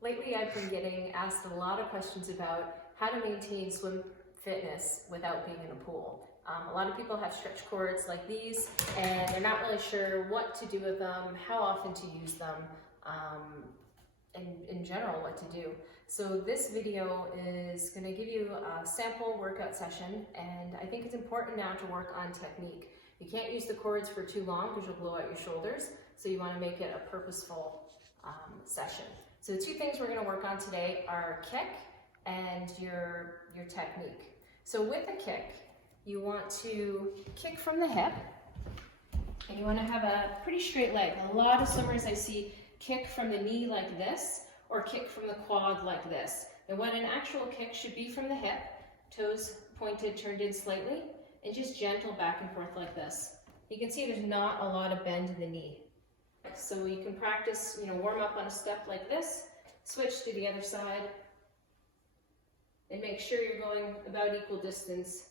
Lately I've been getting asked a lot of questions about how to maintain swim fitness without being in a pool. A lot of people have stretch cords like these and they're not really sure what to do with them, how often to use them, and in general what to do. So this video is going to give you a sample workout session, and I think it's important now to work on technique. You can't use the cords for too long because you'll blow out your shoulders, so you want to make it a purposeful session. So the two things we're going to work on today are kick and your technique. So with the kick, you want to kick from the hip, and you want to have a pretty straight leg. A lot of swimmers I see kick from the knee like this, or kick from the quad like this. And what an actual kick should be from the hip, toes pointed, turned in slightly, and just gentle back and forth like this. You can see there's not a lot of bend in the knee. So you can practice, warm up on a step like this, switch to the other side, and make sure you're going about equal distance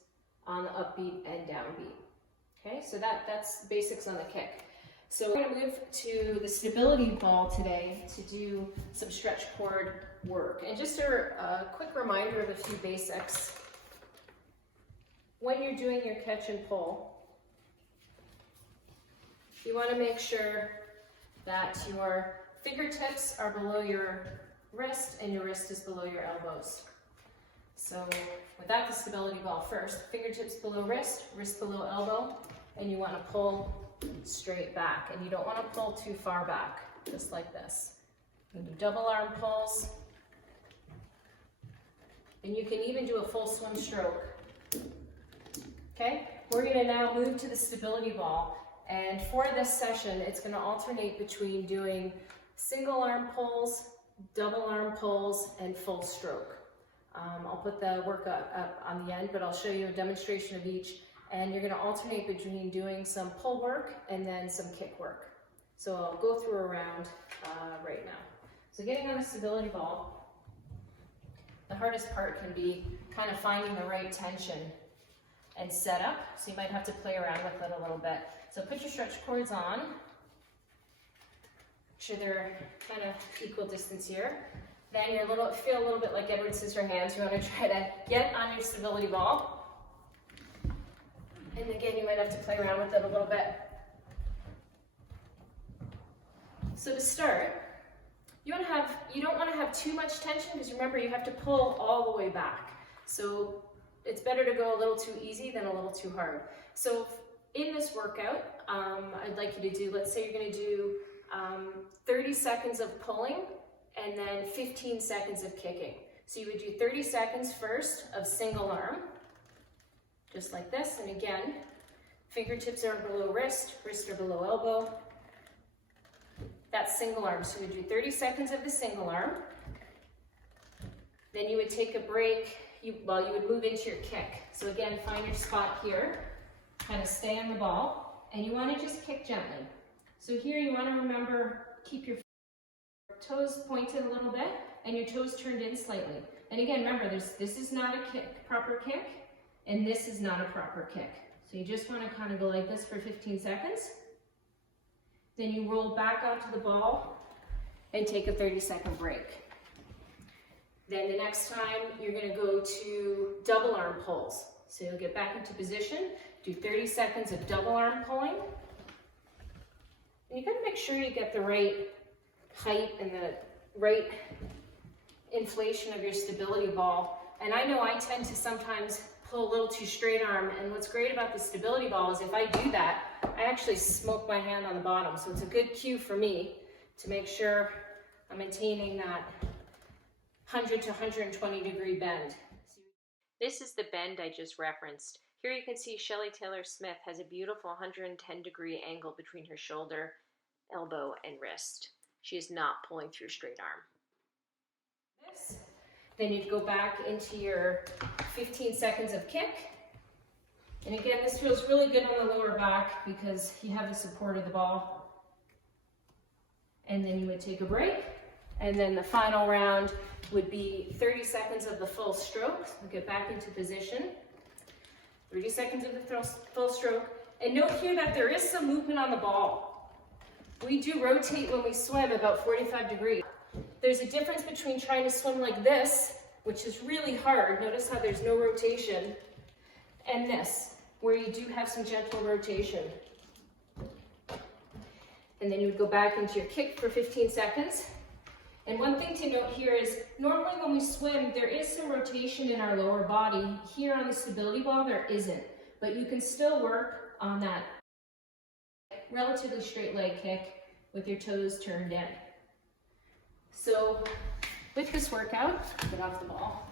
on the upbeat and downbeat. Okay, so that's basics on the kick. So we're going to move to the stability ball today to do some stretch cord work. And just a quick reminder of a few basics. When you're doing your catch and pull, you want to make sure that your fingertips are below your wrist and your wrist is below your elbows. So without the stability ball first, fingertips below wrist, wrist below elbow, and you want to pull straight back. And you don't want to pull too far back, just like this. You can do double arm pulls, and you can even do a full swim stroke. Okay, we're going to now move to the stability ball. And for this session, it's going to alternate between doing single arm pulls, double arm pulls, and full stroke. I'll put the workout up on the end, but I'll show you a demonstration of each. And you're going to alternate between doing some pull work and then some kick work. So I'll go through a round right now. So getting on the stability ball, the hardest part can be kind of finding the right tension and setup. So you might have to play around with it a little bit. So put your stretch cords on. Make sure they're kind of equal distance here. Then feel a little bit like Edward Scissorhands. You want to try to get on your stability ball. And again, you might have to play around with it a little bit. So to start, you don't want to have too much tension, because remember, you have to pull all the way back. So it's better to go a little too easy than a little too hard. So in this workout, I'd like you to do, let's say you're going to do 30 seconds of pulling and then 15 seconds of kicking. So you would do 30 seconds first of single arm, just like this. And again, fingertips are below wrist, wrists are below elbow. That's single arm. So you would do 30 seconds of the single arm. Then you would take a break. You would move into your kick. So again, find your spot here, kind of stay on the ball, and you want to just kick gently. So here you want to remember, keep your toes pointed a little bit and your toes turned in slightly. And again, remember, this is not a proper kick, and this is not a proper kick. So you just want to kind of go like this for 15 seconds. Then you roll back onto the ball and take a 30-second break. Then the next time you're going to go to double arm pulls. So you'll get back into position, do 30 seconds of double arm pulling. And you got to make sure you get the right height and the right inflation of your stability ball. And I know I tend to sometimes pull a little too straight arm, and what's great about the stability ball is if I do that, I actually smoke my hand on the bottom. So it's a good cue for me to make sure I'm maintaining that 100 to 120 degree bend. This is the bend I just referenced. Here you can see Shelly Taylor-Smith has a beautiful 110 degree angle between her shoulder, elbow, and wrist. She is not pulling through straight arm. Then you'd go back into your 15 seconds of kick. And again, this feels really good on the lower back because you have the support of the ball. And then you would take a break. And then the final round would be 30 seconds of the full stroke. We'll get back into position. 30 seconds of the full stroke. And note here that there is some movement on the ball. We do rotate when we swim about 45 degrees. There's a difference between trying to swim like this, which is really hard. Notice how there's no rotation, and this, where you do have some gentle rotation. And then you would go back into your kick for 15 seconds. And one thing to note here is, normally when we swim, there is some rotation in our lower body. Here on the stability ball, there isn't. But you can still work on that relatively straight leg kick with your toes turned in. So with this workout, get off the ball,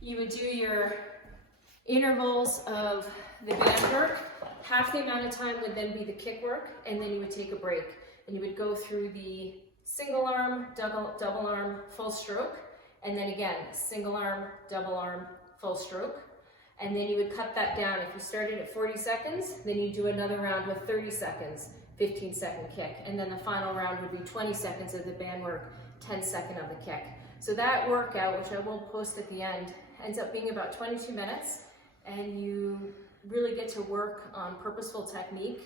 you would do your intervals of the band work. Half the amount of time would then be the kick work, and then you would take a break. And you would go through the single arm, double arm, full stroke, and then again, single arm, full stroke. And then you would cut that down. If you started at 40 seconds, then you do another round with 30 seconds, 15-second kick. And then the final round would be 20 seconds of the band work, 10-second of the kick. So that workout, which I will post at the end, ends up being about 22 minutes, and you really get to work on purposeful technique,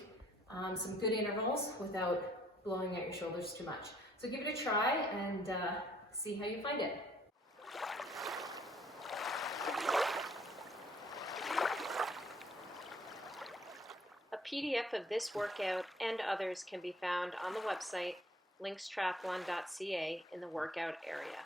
some good intervals without blowing out your shoulders too much. So give it a try and see how you find it. A PDF of this workout and others can be found on the website linkstrathlon.ca in the workout area.